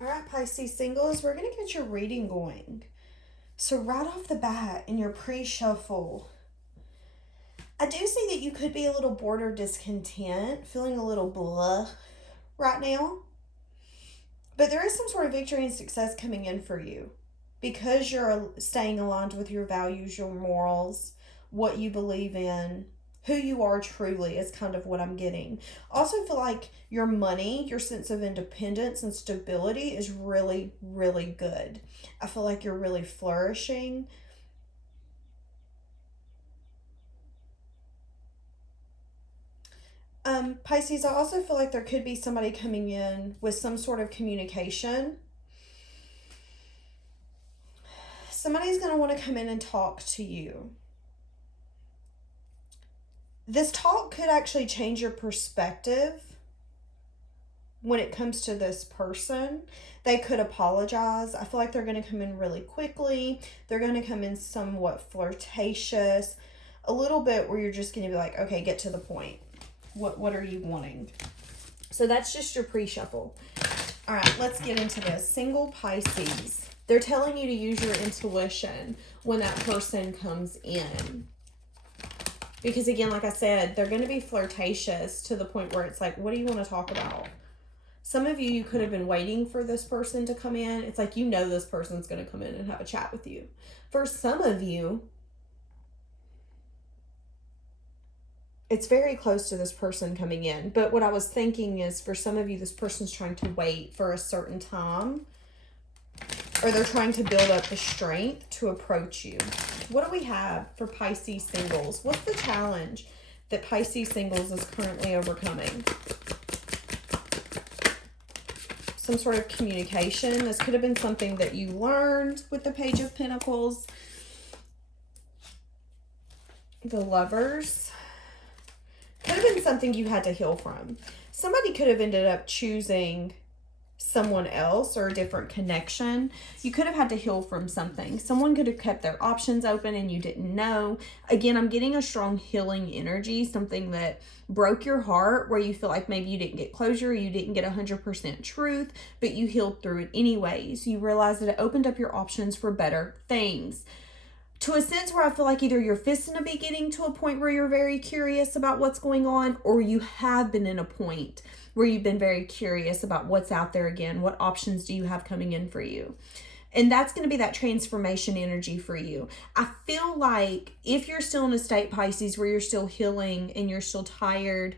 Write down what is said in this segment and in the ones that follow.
All right, Pisces singles, we're going to get your reading going. So, right off the bat in your pre shuffle, I do see that you could be a little bored or discontent, feeling a little blah right now. But there is some sort of victory and success coming in for you because you're staying aligned with your values, your morals, what you believe in, who you are truly is kind of what I'm getting. Also feel like your money, your sense of independence and stability is really, really good. I feel like you're really flourishing. Pisces, I also feel like there could be somebody coming in with some sort of communication. Somebody's going to want to come in and talk to you. This talk could actually change your perspective when it comes to this person. They could apologize. I feel like they're going to come in really quickly. They're going to come in somewhat flirtatious, a little bit where you're just going to be like, okay, get to the point. What are you wanting? So that's just your pre-shuffle. All right, let's get into this. Single Pisces. They're telling you to use your intuition when that person comes in. Because again, like I said, they're going to be flirtatious to the point where it's like, what do you want to talk about? Some of you could have been waiting for this person to come in. It's like, you know, this person's going to come in and have a chat with you. For some of you, it's very close to this person coming in. But what I was thinking is, for some of you, this person's trying to wait for a certain time, or they're trying to build up the strength to approach you. What do we have for Pisces singles? What's the challenge that Pisces singles is currently overcoming? Some sort of communication. This could have been something that you learned with the Page of Pentacles. The Lovers. Could have been something you had to heal from. Somebody could have ended up choosing someone else or a different connection. You could have had to heal from something. Someone could have kept their options open and you didn't know. Again, I'm getting a strong healing energy, something that broke your heart where you feel like maybe you didn't get closure, you didn't get 100% truth, but you healed through it anyways. You realized that it opened up your options for better things. To a sense where I feel like either you're fixing to be getting to a point where you're very curious about what's going on, or you have been in a point where you've been very curious about what's out there again. What options do you have coming in for you? And that's going to be that transformation energy for you. I feel like if you're still in a state, Pisces, where you're still healing and you're still tired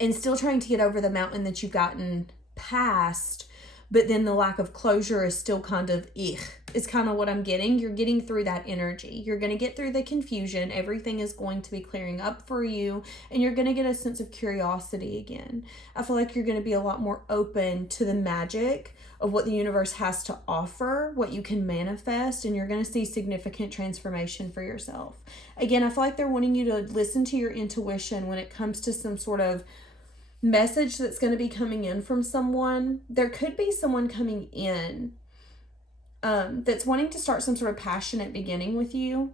and still trying to get over the mountain that you've gotten past, but then the lack of closure is still kind of is kind of what I'm getting. You're getting through that energy. You're going to get through the confusion. Everything is going to be clearing up for you, and you're going to get a sense of curiosity again. I feel like you're going to be a lot more open to the magic of what the universe has to offer, what you can manifest, and you're going to see significant transformation for yourself. Again, I feel like they're wanting you to listen to your intuition when it comes to some sort of message that's going to be coming in from someone. There could be someone coming in that's wanting to start some sort of passionate beginning with you.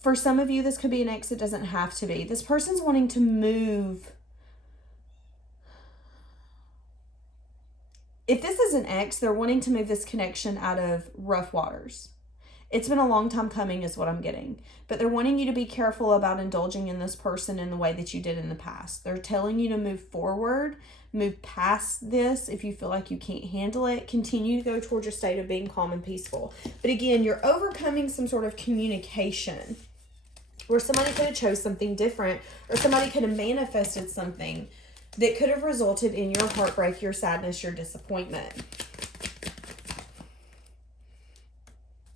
For some of you, this could be an ex. It doesn't have to be. This person's wanting to move. If this is an ex, they're wanting to move this connection out of rough waters. It's been a long time coming is what I'm getting. But they're wanting you to be careful about indulging in this person in the way that you did in the past. They're telling you to move forward, move past this. If you feel like you can't handle it, continue to go towards a state of being calm and peaceful. But again, you're overcoming some sort of communication where somebody could have chose something different, or somebody could have manifested something that could have resulted in your heartbreak, your sadness, your disappointment.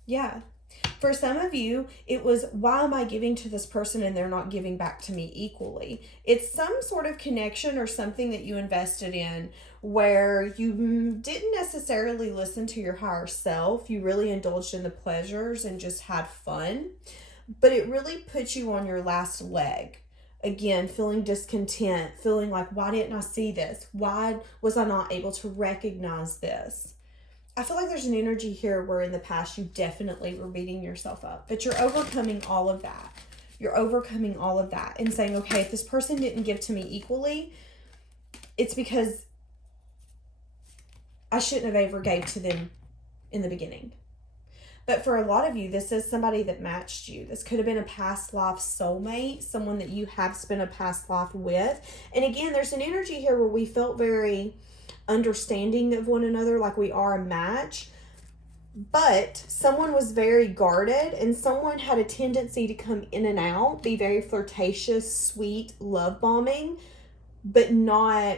Yeah. For some of you, it was, why am I giving to this person and they're not giving back to me equally? It's some sort of connection or something that you invested in where you didn't necessarily listen to your higher self. You really indulged in the pleasures and just had fun. But it really put you on your last leg. Again, feeling discontent, feeling like, why didn't I see this? Why was I not able to recognize this? I feel like there's an energy here where in the past you definitely were beating yourself up, but you're overcoming all of that. You're overcoming all of that and saying, okay, if this person didn't give to me equally, it's because I shouldn't have ever gave to them in the beginning. But for a lot of you, this is somebody that matched you. This could have been a past life soulmate, someone that you have spent a past life with. And again, there's an energy here where we felt very understanding of one another, like we are a match. But someone was very guarded, and someone had a tendency to come in and out, be very flirtatious, sweet, love bombing, but not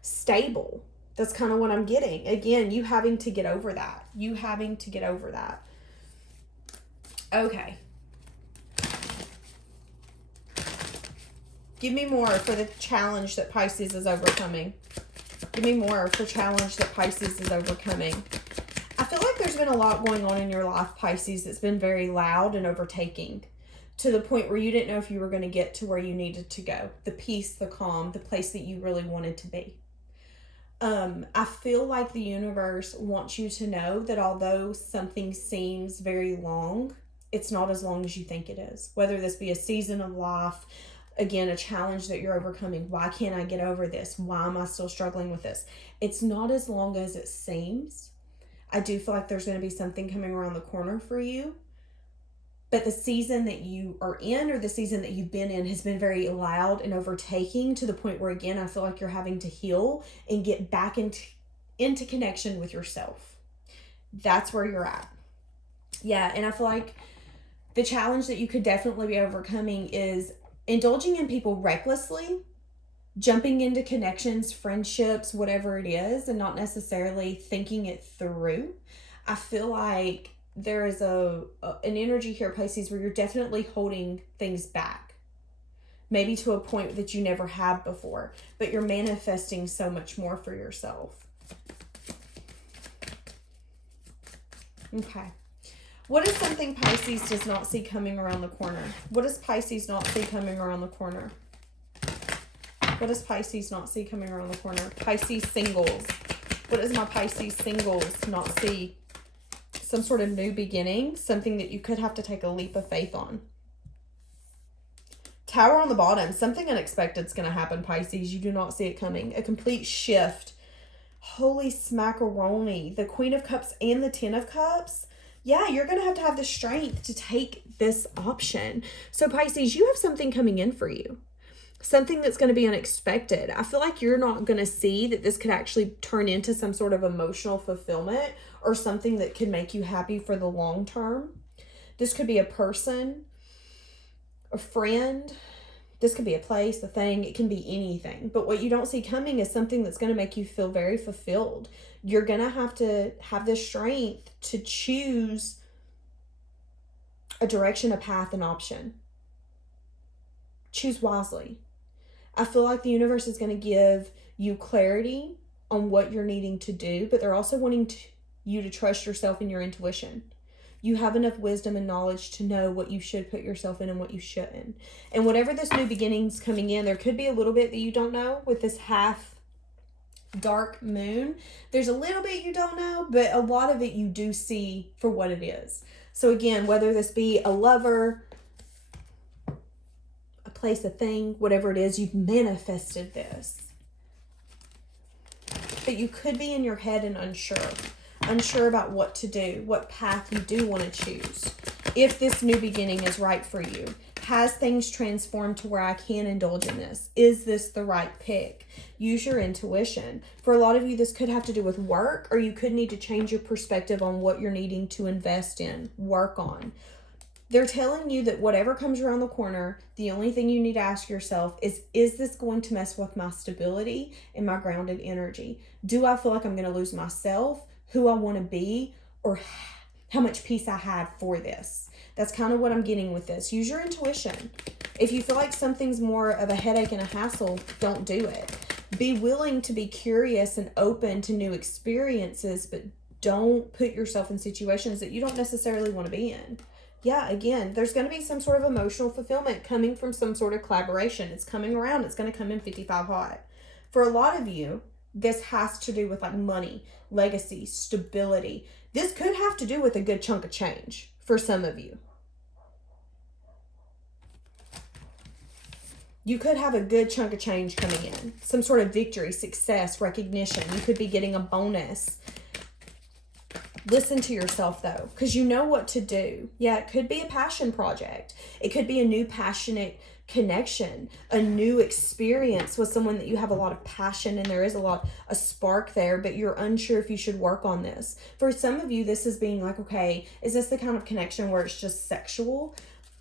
stable. That's kind of what I'm getting. Again, you having to get over that. You having to get over that. Okay. Give me more for the challenge that Pisces is overcoming. Give me more for challenge that Pisces is overcoming. I feel like there's been a lot going on in your life, Pisces, that's been very loud and overtaking to the point where you didn't know if you were going to get to where you needed to go. The peace, the calm, the place that you really wanted to be. I feel like the universe wants you to know that although something seems very long, it's not as long as you think it is. Whether this be a season of life, again, a challenge that you're overcoming. Why can't I get over this? Why am I still struggling with this? It's not as long as it seems. I do feel like there's going to be something coming around the corner for you. But the season that you are in, or the season that you've been in, has been very loud and overtaking to the point where, again, I feel like you're having to heal and get back into connection with yourself. That's where you're at. Yeah, and I feel like the challenge that you could definitely be overcoming is indulging in people recklessly, jumping into connections, friendships, whatever it is, and not necessarily thinking it through. I feel like there is an energy here, Pisces, where you're definitely holding things back. Maybe to a point that you never have before, but you're manifesting so much more for yourself. Okay. What is something Pisces does not see coming around the corner? What does Pisces not see coming around the corner? What does Pisces not see coming around the corner? Pisces Singles. What does my Pisces Singles not see? Some sort of new beginning, something that you could have to take a leap of faith on. Tower on the bottom. Something unexpected is going to happen, Pisces. You do not see it coming. A complete shift. Holy smackaroni. The Queen of Cups and the Ten of Cups. Yeah, you're going to have the strength to take this option. So Pisces, you have something coming in for you. Something that's going to be unexpected. I feel like you're not going to see that this could actually turn into some sort of emotional fulfillment or something that could make you happy for the long term. This could be a person, a friend. This could be a place, a thing. It can be anything. But what you don't see coming is something that's going to make you feel very fulfilled. You're going to have the strength to choose a direction, a path, an option. Choose wisely. I feel like the universe is going to give you clarity on what you're needing to do, but they're also wanting you to trust yourself and your intuition. You have enough wisdom and knowledge to know what you should put yourself in and what you shouldn't. And whatever this new beginning's coming in, there could be a little bit that you don't know with this half dark moon. There's a little bit you don't know, but a lot of it you do see for what it is. So again, whether this be a lover, a place, a thing, whatever it is, you've manifested this. But you could be in your head and unsure about what to do, what path you do want to choose. If this new beginning is right for you, has things transformed to where I can indulge in this? Is this the right pick? Use your intuition. For a lot of you, this could have to do with work, or you could need to change your perspective on what you're needing to invest in, work on. They're telling you that whatever comes around the corner, the only thing you need to ask yourself is this going to mess with my stability and my grounded energy? Do I feel like I'm going to lose myself, who I want to be, or how much peace I have for this? That's kind of what I'm getting with this. Use your intuition. If you feel like something's more of a headache and a hassle, don't do it. Be willing to be curious and open to new experiences, but don't put yourself in situations that you don't necessarily want to be in. Yeah, again, there's going to be some sort of emotional fulfillment coming from some sort of collaboration. It's coming around. It's going to come in 55 hot. For a lot of you, this has to do with like money, legacy, stability. This could have to do with a good chunk of change for some of you. You could have a good chunk of change coming in. Some sort of victory, success, recognition. You could be getting a bonus. Listen to yourself, though, because you know what to do. Yeah, it could be a passion project. It could be a new passionate connection, a new experience with someone that you have a lot of passion and there is a spark there, but you're unsure if you should work on this. For some of you, this is being like, okay, is this the kind of connection where it's just sexual?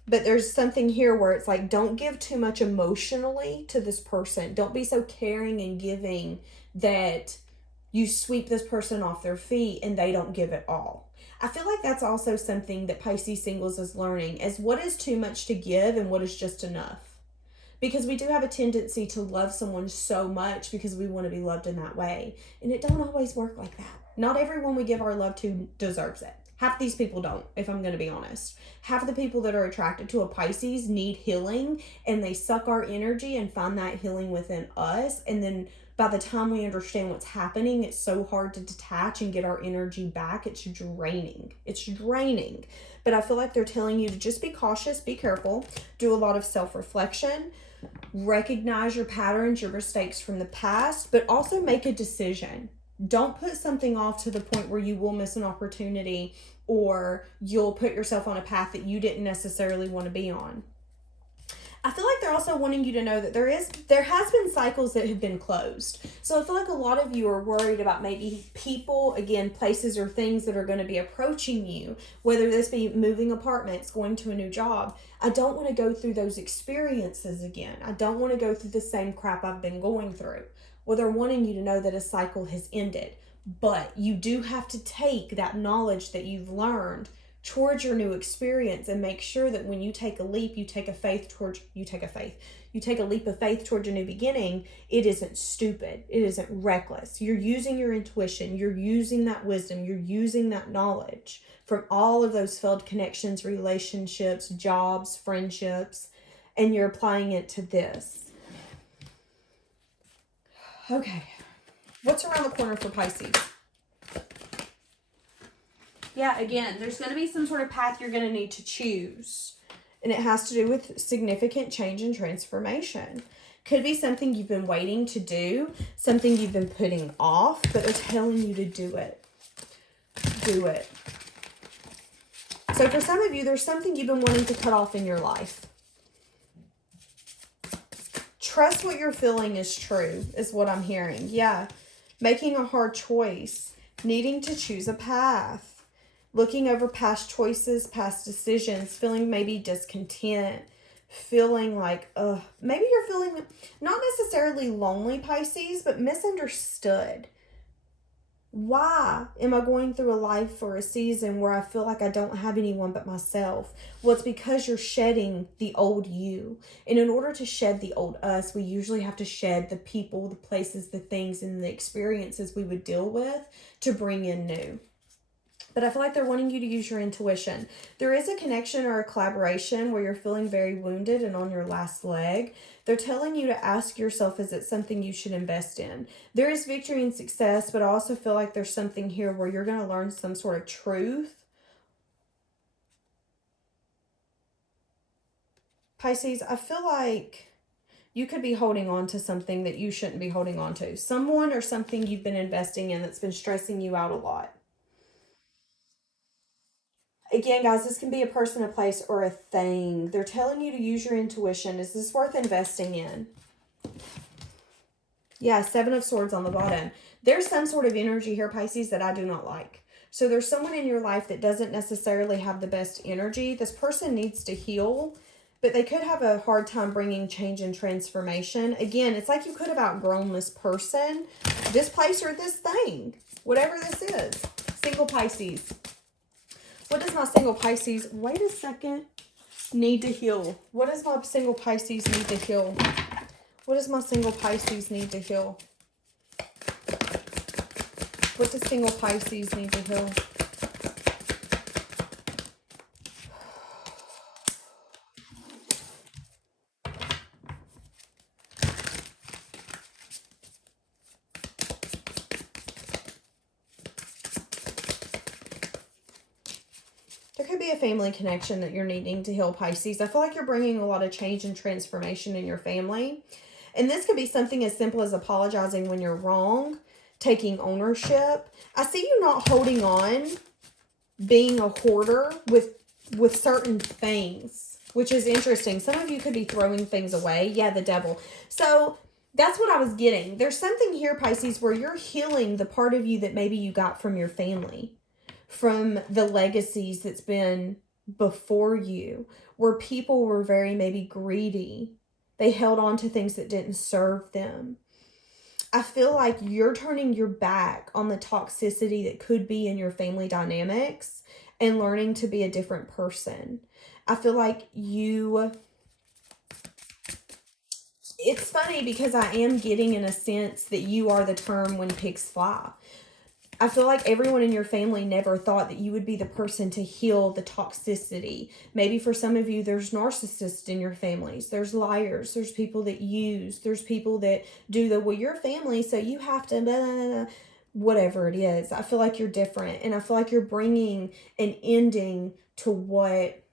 But there's something here where it's like, don't give too much emotionally to this person. Don't be so caring and giving that you sweep this person off their feet and they don't give it all. I feel like that's also something that Pisces Singles is learning, is what is too much to give and what is just enough. Because we do have a tendency to love someone so much because we want to be loved in that way. And it don't always work like that. Not everyone we give our love to deserves it. Half these people don't, if I'm going to be honest. Half of the people that are attracted to a Pisces need healing, and they suck our energy and find that healing within us. And then by the time we understand what's happening, it's so hard to detach and get our energy back. It's draining. It's draining. But I feel like they're telling you to just be cautious, be careful, do a lot of self-reflection, recognize your patterns, your mistakes from the past, but also make a decision. Don't put something off to the point where you will miss an opportunity or you'll put yourself on a path that you didn't necessarily want to be on. I feel like they're also wanting you to know that there has been cycles that have been closed. So I feel like a lot of you are worried about maybe people, again, places or things that are going to be approaching you, whether this be moving apartments, going to a new job. I don't want to go through those experiences again. I don't want to go through the same crap I've been going through. Well, they're wanting you to know that a cycle has ended. But you do have to take that knowledge that you've learned towards your new experience and make sure that when you take a leap, you take a leap of faith towards your new beginning. It isn't stupid. It isn't reckless. You're using your intuition. You're using that wisdom. You're using that knowledge from all of those failed connections, relationships, jobs, friendships, and you're applying it to this. Okay. What's around the corner for Pisces? Yeah, again, there's going to be some sort of path you're going to need to choose. And it has to do with significant change and transformation. Could be something you've been waiting to do, something you've been putting off, but they're telling you to do it. Do it. So for some of you, there's something you've been wanting to cut off in your life. Trust what you're feeling is true, is what I'm hearing. Yeah. Making a hard choice. Needing to choose a path. Looking over past choices, past decisions, feeling maybe discontent, feeling like, maybe you're feeling not necessarily lonely, Pisces, but misunderstood. Why am I going through a life for a season where I feel like I don't have anyone but myself? Well, it's because you're shedding the old you. And in order to shed the old us, we usually have to shed the people, the places, the things, and the experiences we would deal with to bring in new. But I feel like they're wanting you to use your intuition. There is a connection or a collaboration where you're feeling very wounded and on your last leg. They're telling you to ask yourself, is it something you should invest in? There is victory and success, but I also feel like there's something here where you're going to learn some sort of truth. Pisces, I feel like you could be holding on to something that you shouldn't be holding on to. Someone or something you've been investing in that's been stressing you out a lot. Again, guys, this can be a person, a place, or a thing. They're telling you to use your intuition. Is this worth investing in? Yeah, 7 of Swords on the bottom. There's some sort of energy here, Pisces, that I do not like. So there's someone in your life that doesn't necessarily have the best energy. This person needs to heal, but they could have a hard time bringing change and transformation. Again, it's like you could have outgrown this person, this place, or this thing. Whatever this is. Single Pisces. What does my single Pisces, wait a second, need to heal? What does my single Pisces need to heal? What does my single Pisces need to heal? What does single Pisces need to heal? They're could be a family connection that you're needing to heal, Pisces. I feel like you're bringing a lot of change and transformation in your family. And this could be something as simple as apologizing when you're wrong, taking ownership. I see you not holding on, being a hoarder with certain things, which is interesting. Some of you could be throwing things away. Yeah, the devil. So that's what I was getting. There's something here, Pisces, where you're healing the part of you that maybe you got from your family, from the legacies that's been before you, where people were very maybe greedy. They held on to things that didn't serve them. I feel like you're turning your back on the toxicity that could be in your family dynamics and learning to be a different person. I feel like it's funny because I am getting in a sense that you are the term when pigs fly. I feel like everyone in your family never thought that you would be the person to heal the toxicity. Maybe for some of you, there's narcissists in your families. There's liars. There's people that use. There's people that do the, well, you're family, so you have to, blah, blah, blah, whatever it is. I feel like you're different. And I feel like you're bringing an ending to what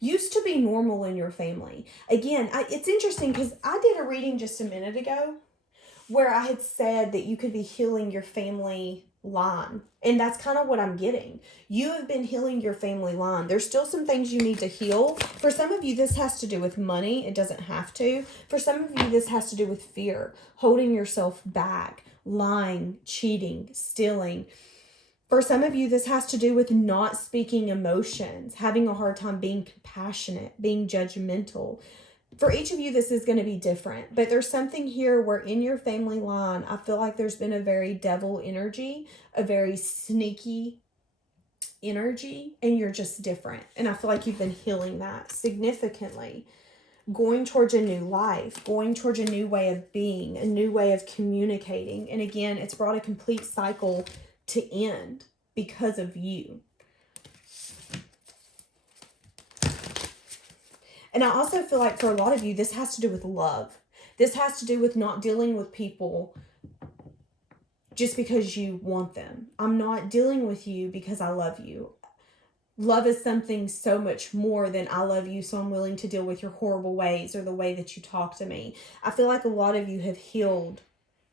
used to be normal in your family. Again, it's interesting because I did a reading just a minute ago where I had said that you could be healing your family line. And that's kind of what I'm getting. You have been healing your family line. There's still some things you need to heal. For some of you, this has to do with money. It doesn't have to. For some of you, this has to do with fear, holding yourself back, lying, cheating, stealing. For some of you, this has to do with not speaking emotions, having a hard time being compassionate, being judgmental. For each of you, this is going to be different, but there's something here where in your family line, I feel like there's been a very devil energy, a very sneaky energy, and you're just different. And I feel like you've been healing that significantly, going towards a new life, going towards a new way of being, a new way of communicating. And again, it's brought a complete cycle to end because of you. And I also feel like for a lot of you, this has to do with love. This has to do with not dealing with people just because you want them. I'm not dealing with you because I love you. Love is something so much more than I love you, so I'm willing to deal with your horrible ways or the way that you talk to me. I feel like a lot of you have healed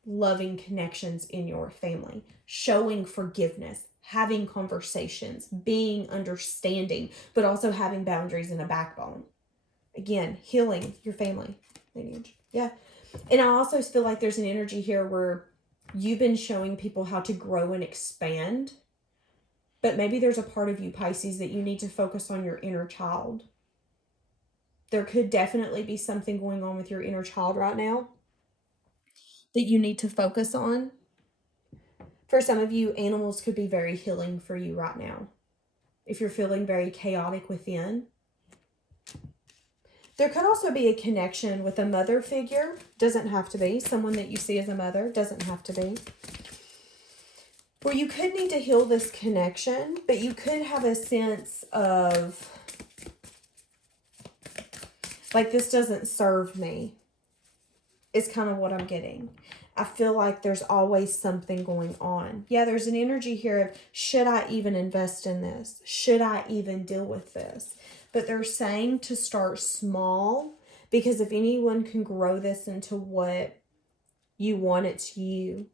loving connections in your family, showing forgiveness, having conversations, being understanding, but also having boundaries and a backbone. Again, healing your family lineage. Yeah. And I also feel like there's an energy here where you've been showing people how to grow and expand. But maybe there's a part of you, Pisces, that you need to focus on your inner child. There could definitely be something going on with your inner child right now that you need to focus on. For some of you, animals could be very healing for you right now. If you're feeling very chaotic within. There could also be a connection with a mother figure. Doesn't have to be. Someone that you see as a mother. Doesn't have to be. Where you could need to heal this connection, but you could have a sense of, like, this doesn't serve me. Is kind of what I'm getting. I feel like there's always something going on. Yeah, there's an energy here of, should I even invest in this? Should I even deal with this? But they're saying to start small, because if anyone can grow this into what you want, it's you.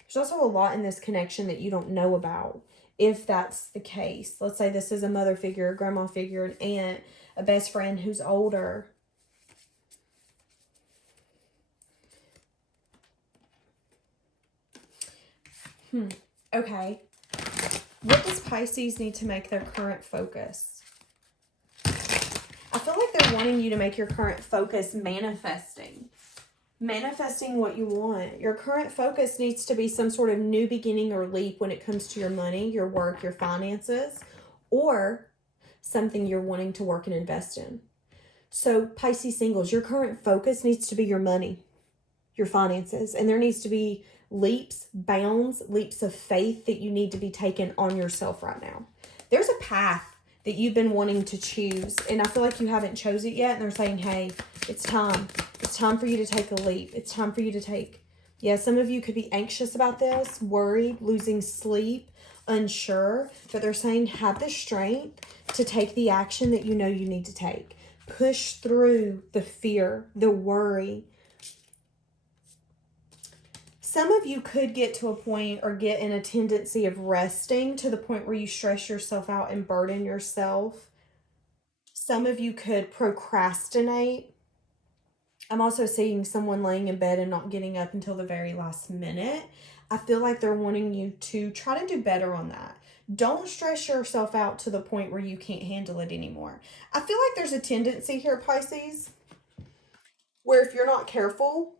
There's also a lot in this connection that you don't know about. If that's the case, let's say this is a mother figure, a grandma figure, an aunt, a best friend who's older. Okay. What does Pisces need to make their current focus? I feel like they're wanting you to make your current focus manifesting. Manifesting what you want. Your current focus needs to be some sort of new beginning or leap when it comes to your money, your work, your finances, or something you're wanting to work and invest in. So Pisces singles, your current focus needs to be your money, your finances, and there needs to be leaps, bounds, leaps of faith that you need to be taken on yourself right now. There's a path that you've been wanting to choose, and I feel like you haven't chose it yet, and they're saying, hey, it's time. It's time for you to take a leap. It's time for you to take, yeah, some of you could be anxious about this, worried, losing sleep, unsure, but they're saying have the strength to take the action that you know you need to take. Push through the fear, the worry. Some of you could get to a point or get in a tendency of resting to the point where you stress yourself out and burden yourself. Some of you could procrastinate. I'm also seeing someone laying in bed and not getting up until the very last minute. I feel like they're wanting you to try to do better on that. Don't stress yourself out to the point where you can't handle it anymore. I feel like there's a tendency here, Pisces, where if you're not careful,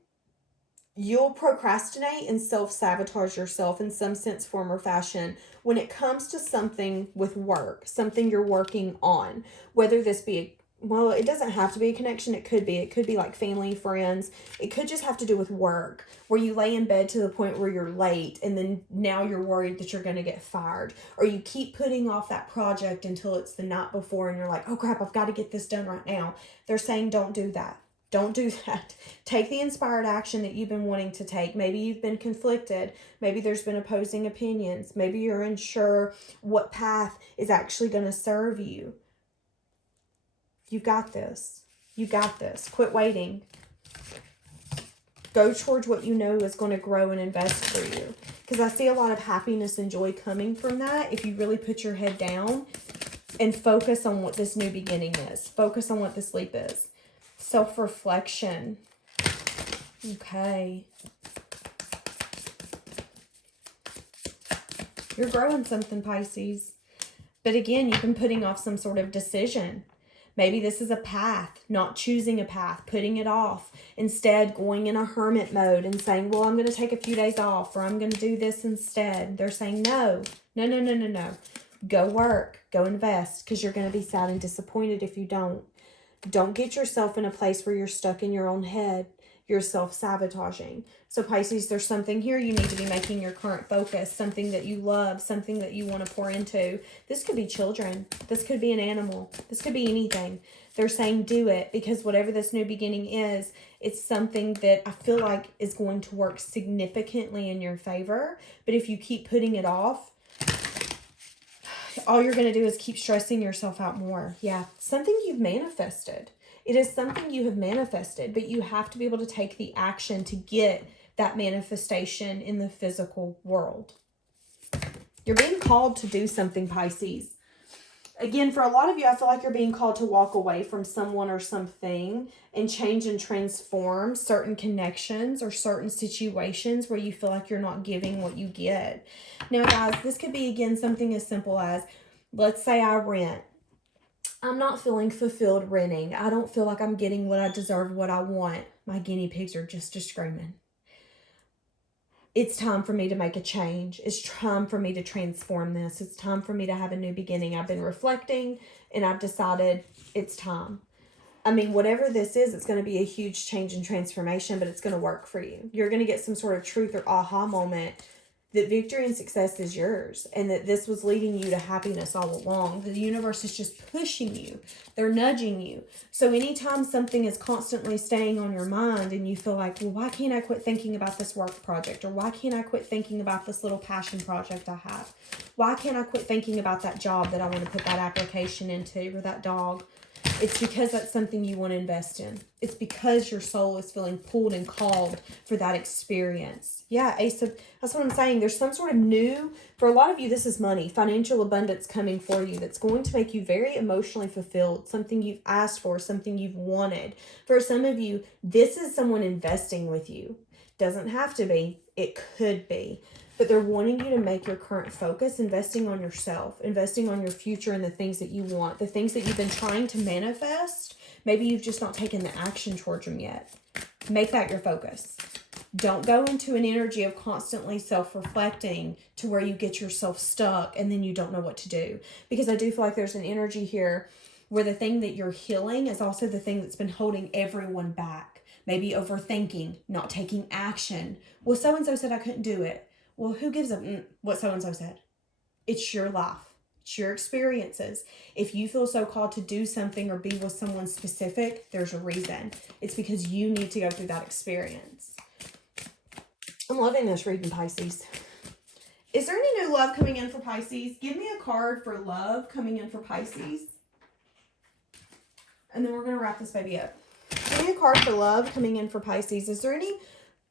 you'll procrastinate and self-sabotage yourself in some sense, form, or fashion when it comes to something with work, something you're working on, whether this be well, it doesn't have to be a connection. It could be like family, friends. It could just have to do with work, where you lay in bed to the point where you're late and then now you're worried that you're going to get fired, or you keep putting off that project until it's the night before and you're like, oh crap, I've got to get this done right now. They're saying don't do that. Don't do that. Take the inspired action that you've been wanting to take. Maybe you've been conflicted. Maybe there's been opposing opinions. Maybe you're unsure what path is actually going to serve you. You got this. You got this. Quit waiting. Go towards what you know is going to grow and invest for you. Because I see a lot of happiness and joy coming from that if you really put your head down and focus on what this new beginning is. Focus on what this leap is. Self-reflection. Okay. You're growing something, Pisces. But again, you've been putting off some sort of decision. Maybe this is a path, not choosing a path, putting it off. Instead, going in a hermit mode and saying, well, I'm going to take a few days off, or I'm going to do this instead. They're saying, no. Go work, go invest, because you're going to be sad and disappointed if you don't. Don't get yourself in a place where you're stuck in your own head. You're self-sabotaging. So Pisces, there's something here you need to be making your current focus, something that you love, something that you want to pour into. This could be children. This could be an animal. This could be anything. They're saying do it, because whatever this new beginning is, it's something that I feel like is going to work significantly in your favor. But if you keep putting it off, all you're going to do is keep stressing yourself out more. Yeah, something you've manifested. It is something you have manifested, but you have to be able to take the action to get that manifestation in the physical world. You're being called to do something, Pisces. Again, for a lot of you, I feel like you're being called to walk away from someone or something and change and transform certain connections or certain situations where you feel like you're not giving what you get. Now, guys, this could be, again, something as simple as, let's say I rent. I'm not feeling fulfilled renting. I don't feel like I'm getting what I deserve, what I want. My guinea pigs are just screaming. It's time for me to make a change. It's time for me to transform this. It's time for me to have a new beginning. I've been reflecting and I've decided it's time. I mean, whatever this is, it's going to be a huge change and transformation, but it's going to work for you. You're going to get some sort of truth or aha moment that victory and success is yours, and that this was leading you to happiness all along. The universe is just pushing you. They're nudging you. So anytime something is constantly staying on your mind and you feel like, well, why can't I quit thinking about this work project? Or why can't I quit thinking about this little passion project I have? Why can't I quit thinking about that job that I want to put that application into, or that dog? It's because that's something you want to invest in. It's because your soul is feeling pulled and called for that experience. Yeah, Ace of, that's what I'm saying. There's some sort of new, for a lot of you, this is money, financial abundance coming for you that's going to make you very emotionally fulfilled, something you've asked for, something you've wanted. For some of you, this is someone investing with you. Doesn't have to be. It could be. But they're wanting you to make your current focus investing on yourself, investing on your future and the things that you want, the things that you've been trying to manifest. Maybe you've just not taken the action towards them yet. Make that your focus. Don't go into an energy of constantly self-reflecting to where you get yourself stuck and then you don't know what to do. Because I do feel like there's an energy here where the thing that you're healing is also the thing that's been holding everyone back. Maybe overthinking, not taking action. Well, so-and-so said I couldn't do it. Well, who gives a what so-and-so said? It's your life. It's your experiences. If you feel so called to do something or be with someone specific, there's a reason. It's because you need to go through that experience. I'm loving this reading, Pisces. Is there any new love coming in for Pisces? Give me a card for love coming in for Pisces. And then we're going to wrap this baby up. Give me a card for love coming in for Pisces. Is there any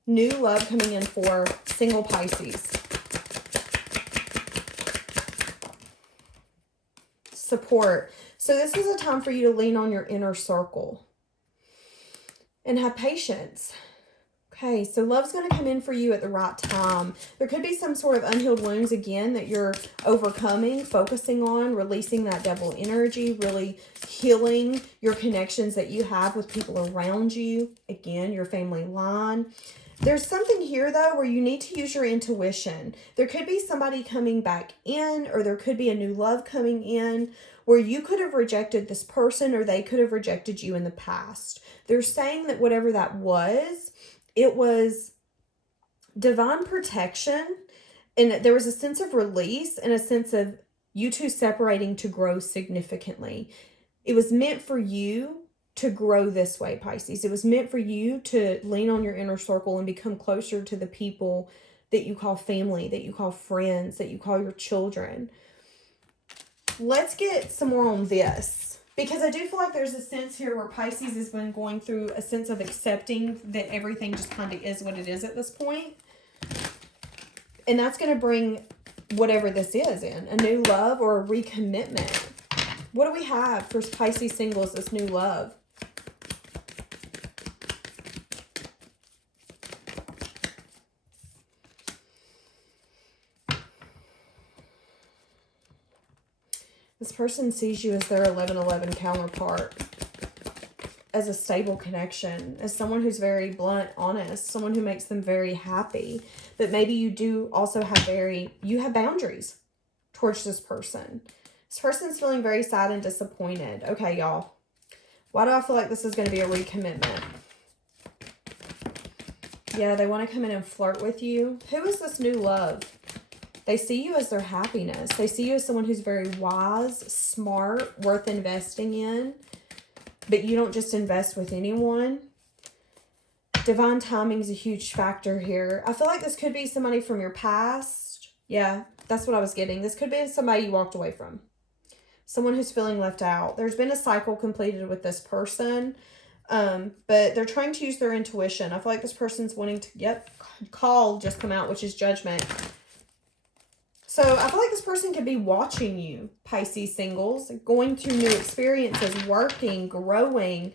new love coming in for single Pisces? Support. So this is a time for you to lean on your inner circle and have patience. Okay, so love's going to come in for you at the right time. There could be some sort of unhealed wounds again that you're overcoming, focusing on, releasing that devil energy, really healing your connections that you have with people around you. Again, your family line. There's something here, though, where you need to use your intuition. There could be somebody coming back in, or there could be a new love coming in, where you could have rejected this person, or they could have rejected you in the past. They're saying that whatever that was, it was divine protection, and there was a sense of release and a sense of you two separating to grow significantly. It was meant for you to grow this way, Pisces. It was meant for you to lean on your inner circle and become closer to the people that you call family, that you call friends, that you call your children. Let's get some more on this, because I do feel like there's a sense here where Pisces has been going through a sense of accepting that everything just kind of is what it is at this point. And that's going to bring whatever this is in, a new love or a recommitment. What do we have for Pisces singles, this new love? This person sees you as their 11-11 counterpart, as a stable connection, as someone who's very blunt, honest, someone who makes them very happy. But maybe you do also have you have boundaries towards this person. This person's feeling very sad and disappointed. Okay, y'all. Why do I feel like this is going to be a recommitment? Yeah, they want to come in and flirt with you. Who is this new love? They see you as their happiness. They see you as someone who's very wise, smart, worth investing in. But you don't just invest with anyone. Divine timing is a huge factor here. I feel like this could be somebody from your past. Yeah, that's what I was getting. This could be somebody you walked away from. Someone who's feeling left out. There's been a cycle completed with this person. But they're trying to use their intuition. I feel like this person's wanting to, call just come out, which is judgment. So I feel like this person could be watching you, Pisces singles, going through new experiences, working, growing,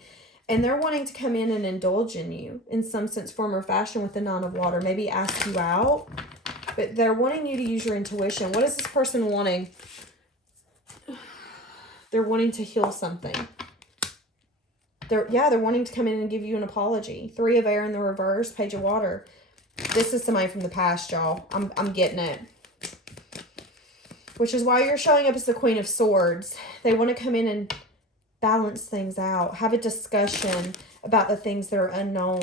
and they're wanting to come in and indulge in you in some sense, form, or fashion with the Nine of Water. Maybe ask you out, but they're wanting you to use your intuition. What is this person wanting? They're wanting to heal something. They're wanting to come in and give you an apology. Three of Air in the reverse, Page of Water. This is somebody from the past, y'all. I'm getting it. Which is why you're showing up as the Queen of Swords. They want to come in and balance things out. Have a discussion about the things that are unknown.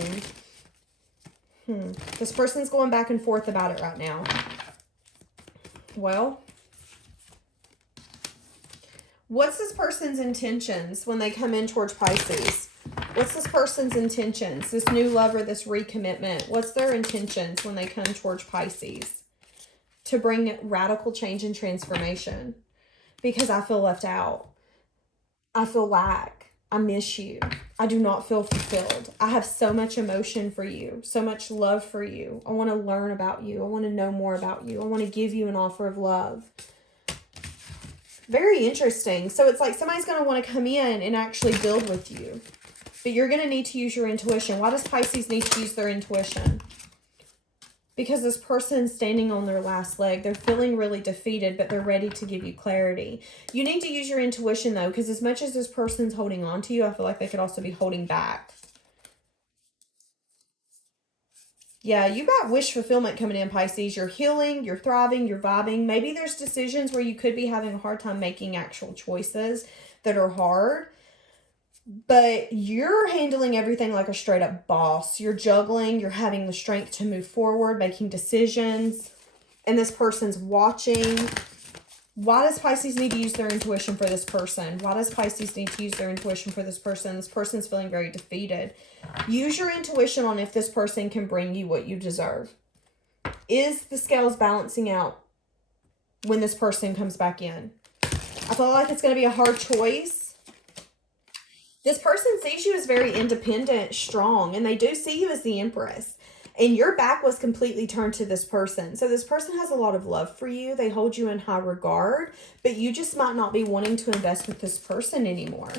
This person's going back and forth about it right now. Well, what's this person's intentions when they come in towards Pisces? What's this person's intentions? This new lover, this recommitment. What's their intentions when they come towards Pisces? To bring radical change and transformation. Because I feel left out. I feel lack. I miss you. I do not feel fulfilled. I have so much emotion for you. So much love for you. I want to learn about you. I want to know more about you. I want to give you an offer of love. Very interesting. So it's like somebody's going to want to come in and actually build with you. But you're going to need to use your intuition. Why does Pisces need to use their intuition? Because this person's standing on their last leg. They're feeling really defeated, but they're ready to give you clarity. You need to use your intuition, though, because as much as this person's holding on to you, I feel like they could also be holding back. Yeah, you got wish fulfillment coming in, Pisces. You're healing, you're thriving, you're vibing. Maybe there's decisions where you could be having a hard time making actual choices that are hard. But you're handling everything like a straight up boss. You're juggling. You're having the strength to move forward, making decisions. And this person's watching. Why does Pisces need to use their intuition for this person? Why does Pisces need to use their intuition for this person? This person's feeling very defeated. Use your intuition on if this person can bring you what you deserve. Is the scales balancing out when this person comes back in. I feel like it's going to be a hard choice. This person sees you as very independent, strong, and they do see you as the Empress. And your back was completely turned to this person. So this person has a lot of love for you. They hold you in high regard, but you just might not be wanting to invest with this person anymore.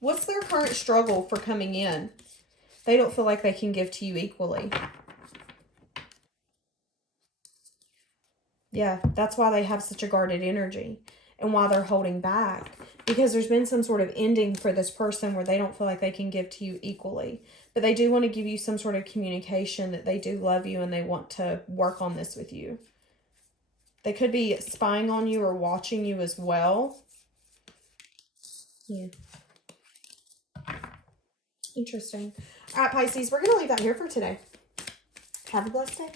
What's their current struggle for coming in? They don't feel like they can give to you equally. Yeah, that's why they have such a guarded energy and why they're holding back. Because there's been some sort of ending for this person where they don't feel like they can give to you equally. But they do want to give you some sort of communication that they do love you and they want to work on this with you. They could be spying on you or watching you as well. Yeah. Interesting. All right, Pisces, we're going to leave that here for today. Have a blessed day.